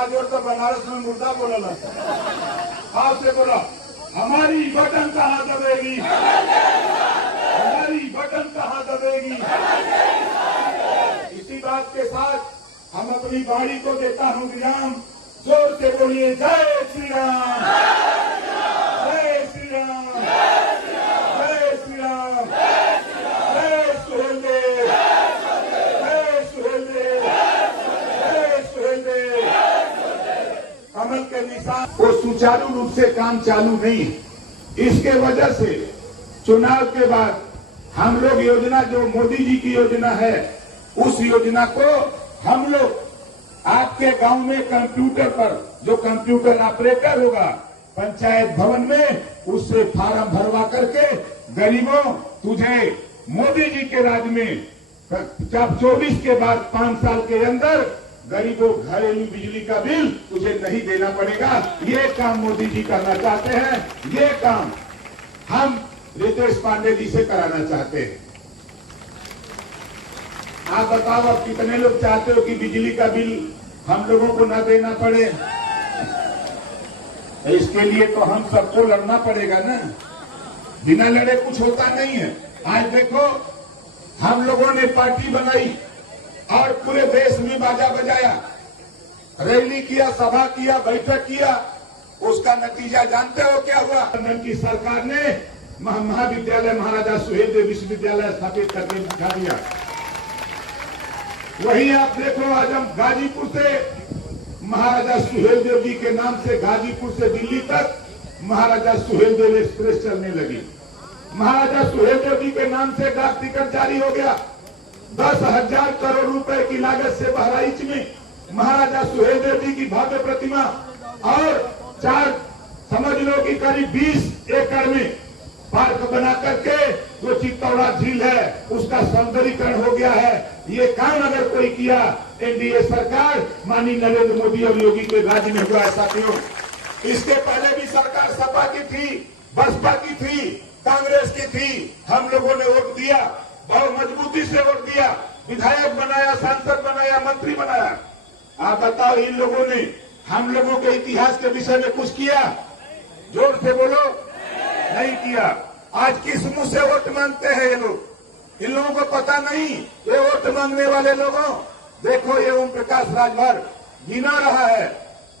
इतना जोर तो बनारस में मुर्दा बोला आपसे बोला हमारी बटन कहाँ दबेगी, हमारी बटन कहाँ दबेगी। इसी बात के साथ हम अपनी बाड़ी को देता हूँ विराम। जोर से बोलिए जय श्री राम, जय श्री राम, जय श्री राम, जय सुहेलदेव, जय सुहेलदेव, जय सुहेलदेव। कमल के निशान वो सुचारू रूप से काम चालू नहीं। इसके वजह से चुनाव के बाद हम लोग योजना जो मोदी जी की योजना है उस योजना को हम लोग आपके गांव में कंप्यूटर पर जो कंप्यूटर ऑपरेटर होगा पंचायत भवन में उससे फार्म भरवा करके गरीबों तुझे मोदी जी के राज में 24 के बाद 5 साल के अंदर गरीबों घरेलू बिजली का बिल तुझे नहीं देना पड़ेगा। ये काम मोदी जी करना चाहते हैं। ये काम हम रितेश पांडे जी से कराना चाहते हैं। आप बताओ अब कितने लोग चाहते हो कि बिजली का बिल हम लोगों को ना देना पड़े। इसके लिए तो हम सबको लड़ना पड़ेगा ना, बिना लड़े कुछ होता नहीं है। आज देखो हम लोगों ने पार्टी बनाई और पूरे देश में बाजा बजाया, रैली किया, सभा किया, बैठक किया। उसका नतीजा जानते हो क्या हुआ? की सरकार ने महाविद्यालय महाराजा सुहेलदेव विश्वविद्यालय स्थापित करके दिखा दिया। वहीं आप देखो आज हम गाजीपुर से महाराजा सुहेलदेव जी के नाम से गाजीपुर से दिल्ली तक महाराजा सुहेलदेव एक्सप्रेस चलने लगी। महाराजा सुहेलदेव जी के नाम से डाक टिकट जारी हो गया। 10,000 करोड़ रुपए की लागत से बहराइच में महाराजा सुहेलदेव जी की भव्य प्रतिमा और 4 समझ लो कि करीब 20 एकड़ में पार्क बना करके जो चित्तौड़ा झील है उसका सौंदर्यीकरण हो गया है। ये काम अगर कोई किया एनडीए सरकार माननीय नरेंद्र मोदी और योगी के राज्य में हुआ है साथियों। इसके पहले भी सरकार सपा की थी, बसपा की थी, कांग्रेस की थी। हम लोगों ने वोट दिया, बहुत मजबूती से वोट दिया, विधायक बनाया, सांसद बनाया, मंत्री बनाया। आप बताओ इन लोगों ने हम लोगों के इतिहास के विषय में कुछ किया? जोर से बोलो, नहीं किया। आज किस मुंह से वोट मांगते हैं ये लोग? इन लोगों को पता नहीं। ये वोट मांगने वाले लोगों देखो ये ओम प्रकाश राजभर गिना रहा है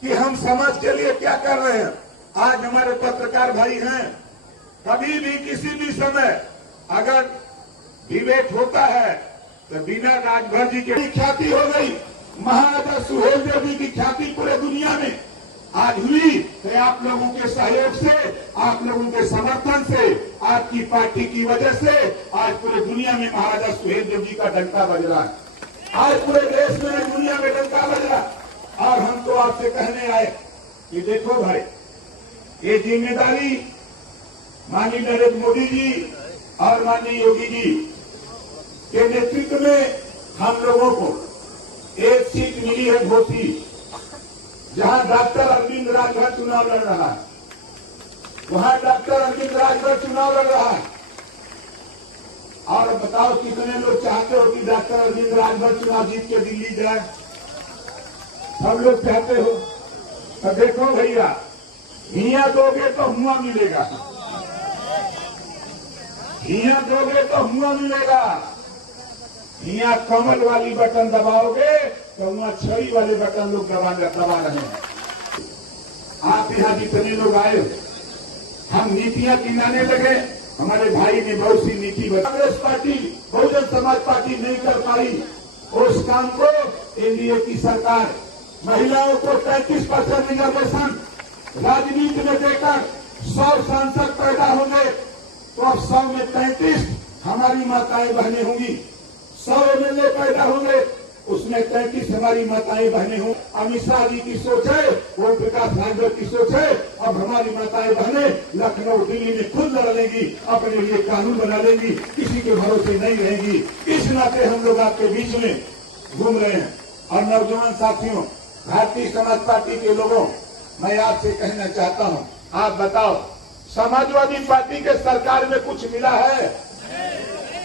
कि हम समाज के लिए क्या कर रहे हैं। आज हमारे पत्रकार भाई हैं, कभी भी किसी भी समय अगर डिबेट होता है तो बिना राजभर जी के ख्याति हो गई। महाराजा सुहेलदेव जी की ख्याति पूरे दुनिया में आज हुई तो आप लोगों के सहयोग से, आप लोगों के समर्थन से, आपकी पार्टी की वजह से आज पूरे दुनिया में महाराजा सुहेलदेव जी का डंका बज रहा है। आज पूरे देश में दुनिया में डंका बज रहा। और हम तो आपसे कहने आए कि देखो भाई ये जिम्मेदारी माननीय नरेंद्र मोदी जी और माननीय योगी जी के नेतृत्व में हम लोगों को एक सीट मिली है घोसी, जहां डॉक्टर अरविंद राजभर चुनाव लड़ रहा है। वहां डॉक्टर अरविंद राजभर चुनाव लड़ रहा है। और बताओ कितने लोग चाहते हो कि डॉक्टर अरविंद राजभर चुनाव जीत के दिल्ली जाए? सब लोग चाहते हो। तो देखो भैया, हिया दोगे तो हुआ मिलेगा, हिया दोगे तो हुआ मिलेगा। हिया कमल वाली बटन दबाओगे तो वहां छड़ी वाले बटन लोग दबा रहे हैं। आप यहाँ जितने लोग आए हम नीतियां गिनाने लगे। हमारे भाई ने बहुत सी नीति बताई। कांग्रेस पार्टी, बहुजन समाज पार्टी नहीं कर पाई उस काम को एनडीए की सरकार महिलाओं को 33% रिजर्वेशन राजनीति में देकर 100 सांसद पैदा होंगे तो अब 100 में 33 हमारी माताएं बहनें होंगी। 100 एमएलए पैदा होंगे उसमें 33 हमारी माताएं बहनें हों। अमित शाह जी की सोच है, ओम प्रकाश राजभर की सोच है। अब हमारी माताएं बहनें लखनऊ दिल्ली में खुद लड़ लेंगी, अपने लिए कानून बना लेंगी, किसी के भरोसे नहीं रहेगी। इस नाते हम लोग आपके बीच में घूम रहे हैं। और नौजवान साथियों, भारतीय समाज पार्टी के लोगों, मैं आपसे कहना चाहता हूं, आप बताओ समाजवादी पार्टी के सरकार में कुछ मिला है?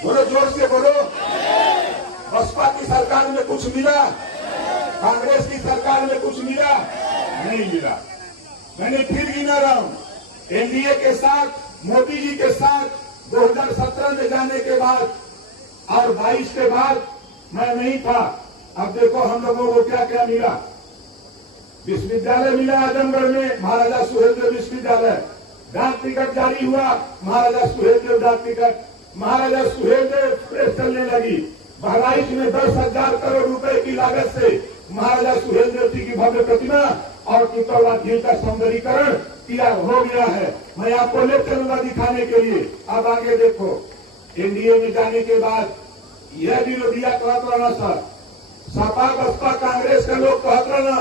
बोलो, जोर से बोलो। बसपा की सरकार में कुछ मिला? कांग्रेस की सरकार में कुछ मिला? नहीं मिला। मैंने फिर गिना रहा हूं, एनडीए के साथ, मोदी जी के साथ 2017 में जाने के बाद और 22 के बाद मैं नहीं था। अब देखो हम लोगों को क्या क्या मिला। विश्वविद्यालय मिला आजमगढ़ में, महाराजा सुहेलदेव विश्वविद्यालय। डाक टिकट जारी हुआ, महाराजा सुहेलदेव डाक टिकट। महाराजा सुहेलदेव एक्सप्रेस चलने लगी। बहराइच में 10,000 करोड़ रुपए की लागत से महाराजा सुहेलदेव जी की भव्य प्रतिमा और चित्तौड़ा झील का सौंदर्यीकरण किया हो गया है। मैं आपको ले चलूंगा दिखाने के लिए। अब आगे देखो, एनडीए में जाने के बाद यह विरोधिया कहत रहना सर, सपा बसपा कांग्रेस के लोग कहत रहना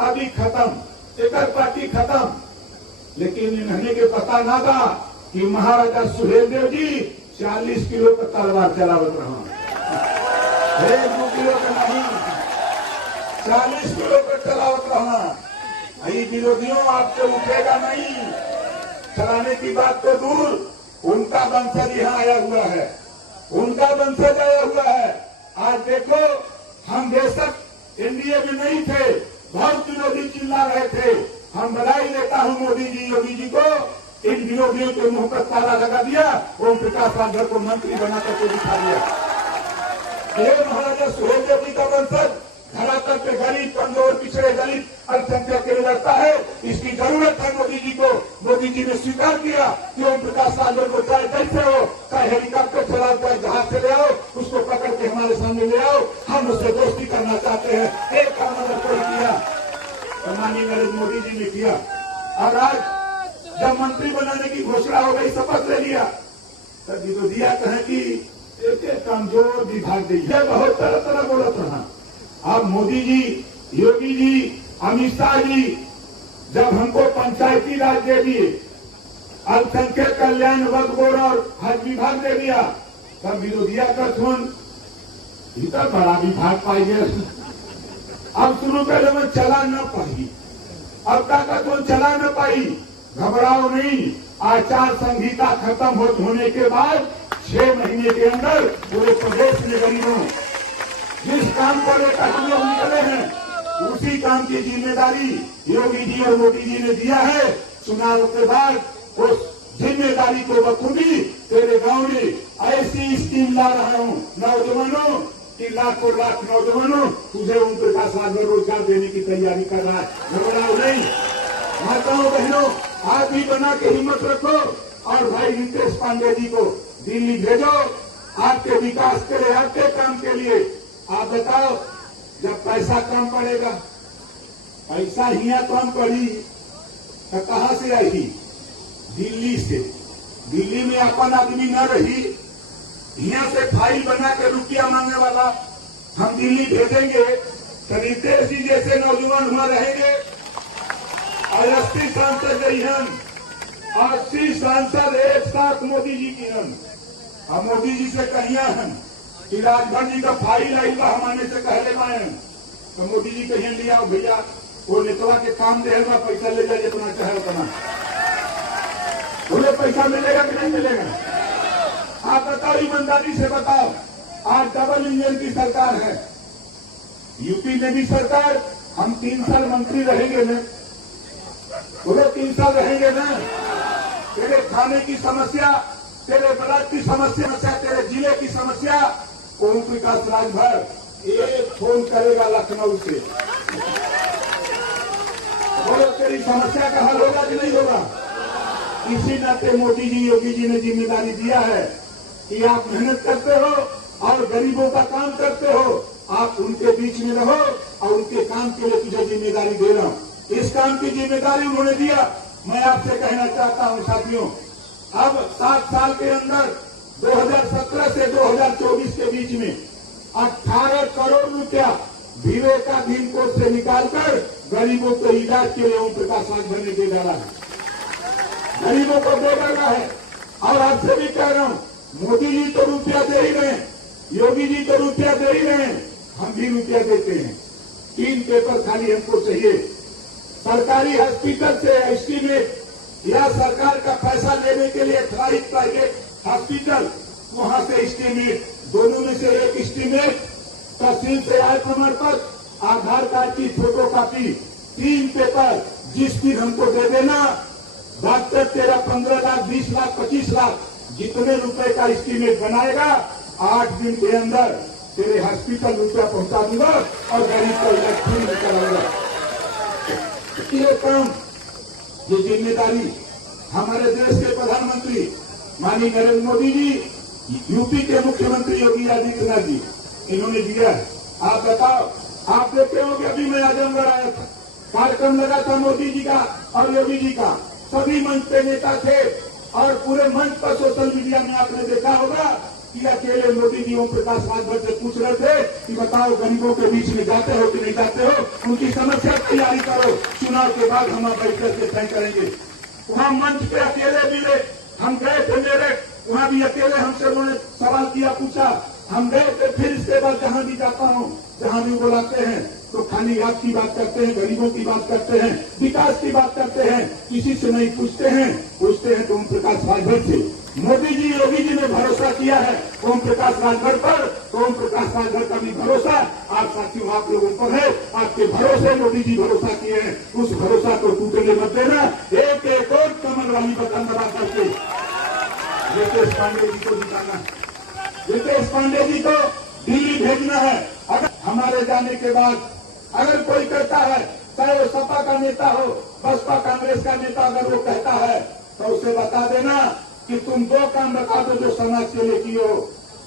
अभी खत्म, एक पार्टी खत्म। लेकिन इन्हें के पता ना था कि महाराजा सुहेलदेव जी 40 किलो का तलवार चलावत रहा, 1-2 किलो का नहीं, 40 किलो का चलावत रहा। ये विरोधियों आपसे उठेगा नहीं। चलाने की बात तो दूर, उनका वंशज यहाँ आया हुआ है, उनका वंशज आया हुआ है। आज देखो, हम बेशक एनडीए में नहीं थे, बहुत विरोधी चिल्ला रहे थे। हम बधाई देता हूं मोदी जी, योगी जी को, इन विरोधियों के मुंह पर ताला लगा दिया, ओम प्रकाश राजभर को मंत्री बनाकर के दिखा दिया। ये महाराजा सुहेलदेव जी का वंशज धरातल पे गरीब, कमजोर, पिछड़े, दलित, अल्पसंख्यक के लिए लड़ता है। इसकी जरूरत है मोदी जी को। मोदी जी ने स्वीकार किया कि ओम प्रकाश राजभर को चाहे कैसे हो, चाहे हेलीकॉप्टर चलाओ, चाहे जहाज से ले आओ, उसको पकड़ के हमारे सामने ले आओ, हम उससे दोस्ती करना चाहते हैं। एक काम अगर कोई किया तो माननीय नरेंद्र मोदी जी ने किया। और आज जब मंत्री बनाने की घोषणा हो गई, शपथ ले लिया, तब विरोधिया कहे कि एक कमजोर विभाग दी है, बहुत तरह तरह बोलत रहा। अब मोदी जी, योगी जी, अमित शाह जी जब हमको पंचायती राज दे दिए, अल्पसंख्यक कल्याण, वक्फ बोर्ड और हज विभाग दे दिया, तब विरोधिया का सुन इतना बड़ा विभाग पाइए। अब शुरू पहले में चला न पाई, अब का तुम चला न पाई। घबराओ नहीं, आचार संहिता खत्म होने के बाद 6 महीने के अंदर पूरे प्रदेश में गरीबों जिस काम को लेकर हम लोग निकले हैं, उसी काम की जिम्मेदारी योगी जी और मोदी जी ने दिया है। चुनाव के बाद उस जिम्मेदारी को बखूबी तेरे गांव में ऐसी स्कीम ला रहा हूं नौजवानों कि लाखों लाख नौजवानों तुझे ओम प्रकाश राजभर रोजगार देने की तैयारी कर रहा है। घबराओ नहीं। माताओं बहनों, आज भी बना के हिम्मत रखो और भाई रितेश पांडे जी को दिल्ली भेजो आपके विकास के लिए, आपके काम के लिए। आप बताओ, जब पैसा कम पड़ेगा, पैसा यहाँ कम पड़ी तो कहां से आई? दिल्ली से। दिल्ली में अपन आदमी न रही, यहाँ से फाइल बना के रुपया मांगने वाला हम दिल्ली भेजेंगे तो रितेश जी जैसे नौजवान वहां रहेंगे। और 80 सांसद हम, 80 सांसद एक साथ मोदी जी की हम। अब मोदी जी से कहिया हम कि राजभर जी का फाइल आई बा, हमारे से कहले पाए तो मोदी जी कहिए लिया भैया, वो नेतवा के काम दे, पैसा ले जाइए अपना चाहे उतना। बोले पैसा मिलेगा कि नहीं मिलेगा? आप बताओ, ईमानदारी से बताओ। आज डबल इंजन की सरकार है, यूपी में भी सरकार, हम 3 साल मंत्री रहेंगे ना, बोले 3 साल रहेंगे ना। तेरे खाने की समस्या, तेरे ब्लड की समस्या, तेरे जिले की समस्या, ओम प्रकाश राजभर एक फोन करेगा लखनऊ से, बोलो तेरी समस्या का हल होगा कि नहीं होगा? इसी नाते मोदी जी, योगी जी ने जिम्मेदारी दिया है कि आप मेहनत करते हो और गरीबों का काम करते हो, आप उनके बीच में रहो और उनके काम के लिए तुझे जिम्मेदारी दे रहा हूं। इस काम की जिम्मेदारी उन्होंने दिया। मैं आपसे कहना चाहता हूं साथियों, अब 7 साल के अंदर 2017 से 2024 के बीच में 18 करोड़ रुपया विवेकाधीन कोष से निकालकर गरीबों को इलाज के लिए ओम प्रकाश राजभर ने दे डाला है, गरीबों को दे डाला है। और आपसे भी कह रहा हूं, मोदी जी तो रुपया दे ही रहे हैं, योगी जी तो रुपया दे ही रहे हैं, हम भी रुपया देते हैं। 3 पेपर खाली हमको चाहिए। सरकारी हॉस्पिटल से एस्टीमेट या सरकार का पैसा लेने के लिए प्राइवेट हॉस्पिटल, वहां से एस्टीमेट, दोनों में से एक एस्टीमेट, तहसील से आय प्रमाण पत्र आधार कार्ड की फोटो कॉपी 3 पेपर जिस दिन हमको दे देना, डॉक्टर तेरा 15 लाख 20 लाख 25 लाख जितने रुपए का एस्टीमेट बनाएगा 8 दिन के अंदर तेरे हॉस्पिटल रुपया पहुंचा दूंगा और गरीब का इलाज फ्री में कराऊंगा। ये काम, ये जिम्मेदारी हमारे देश के प्रधानमंत्री माननीय नरेंद्र मोदी जी, यूपी के मुख्यमंत्री योगी आदित्यनाथ जी, इन्होंने दिया है। आप बताओ, आप देखते हो कि अभी मैं आजमगढ़ आया था, कार्यक्रम लगा था मोदी जी का और योगी जी का, सभी मंच पे नेता थे और पूरे मंच पर सोशल मीडिया में आपने देखा होगा कि अकेले मोदी जी ओम प्रकाश राजभर से पूछ रहे थे कि बताओ गरीबों के बीच में जाते हो कि नहीं जाते हो, उनकी समस्या तैयारी करो, चुनाव के बाद हम बैठ करके तय करेंगे। वहां मंच पे अकेले मिले, हम गए थे मेरठ, वहां भी अकेले हमसे उन्होंने सवाल किया, पूछा, हम गए थे। फिर इसके बाद जहां भी जाता हूं, जहां भी बुलाते हैं तो खाली आपकी बात करते हैं, गरीबों की बात करते हैं, विकास की बात करते हैं, किसी से नहीं पूछते हैं तो ओम प्रकाश राजभर से। मोदी जी योगी जी ने भरोसा किया है ओम प्रकाश राजभर पर, तो ओम प्रकाश राजभर का भी भरोसा आप साथियों आप लोगों पर है। आपके भरोसे मोदी जी भरोसा किए हैं, उस भरोसा को टूटने मत देना। एक एक और कमल वाली बटन दबा करके रितेश पांडे जी को जिताना, रितेश पांडे जी को दिल्ली भेजना है। अगर हमारे जाने के बाद अगर कोई कहता है, चाहे वो सपा का नेता हो, बसपा कांग्रेस का नेता, अगर वो कहता है तो उसे बता देना कि तुम 2 काम बता दो जो समाज के लिए किए हो,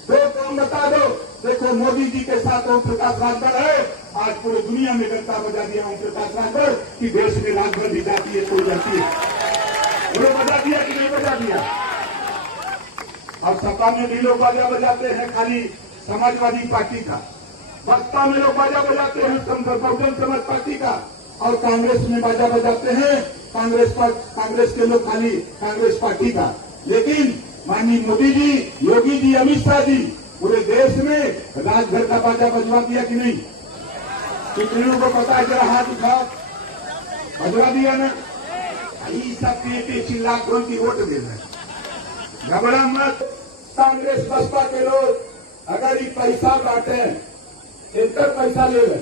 2 काम बता दो। देखो मोदी जी के साथ ओम प्रकाश राजभर है, आज पूरी दुनिया में घंटा बजा दिया ओम प्रकाश राजभर कि देश में राजभर भी जाती है, कोई जाती है, वो बजा दिया कि नहीं बजा दिया। और सपा में भी लोग बाजा बजाते हैं खाली समाजवादी पार्टी का, बसपा में लोग बाजा बजाते हैं बहुजन समाज पार्टी का, और कांग्रेस में बाजा बजाते हैं कांग्रेस के लोग खाली कांग्रेस पार्टी का। लेकिन माननीय मोदी जी, योगी जी, अमित शाह जी पूरे देश में राजभर का बाजा बजवा दिया कि नहीं? कितने लोगों को पता है? जरा हाथ उठाओ, बजवा दिया ना? सब पे चिल्ला की वोट दे रहे, घबरा मत। कांग्रेस बसपा के लोग अगर ये पैसा बांटे, इतना पैसा ले ले,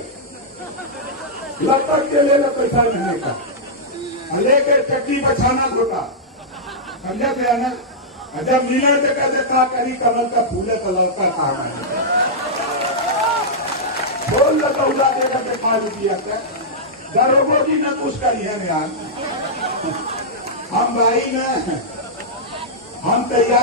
लपट के ले ले पैसा लेने का, लेकर चक्की बछाना घोटा, समझा गया ना? जब मिले तो कहते का करी कमल का फूले तो लौका काम है, बोल तो उड़ा देगा के खा दिया क्या? दरोगो जी ने कुछ करी है यार, हम भाई न हम तैयार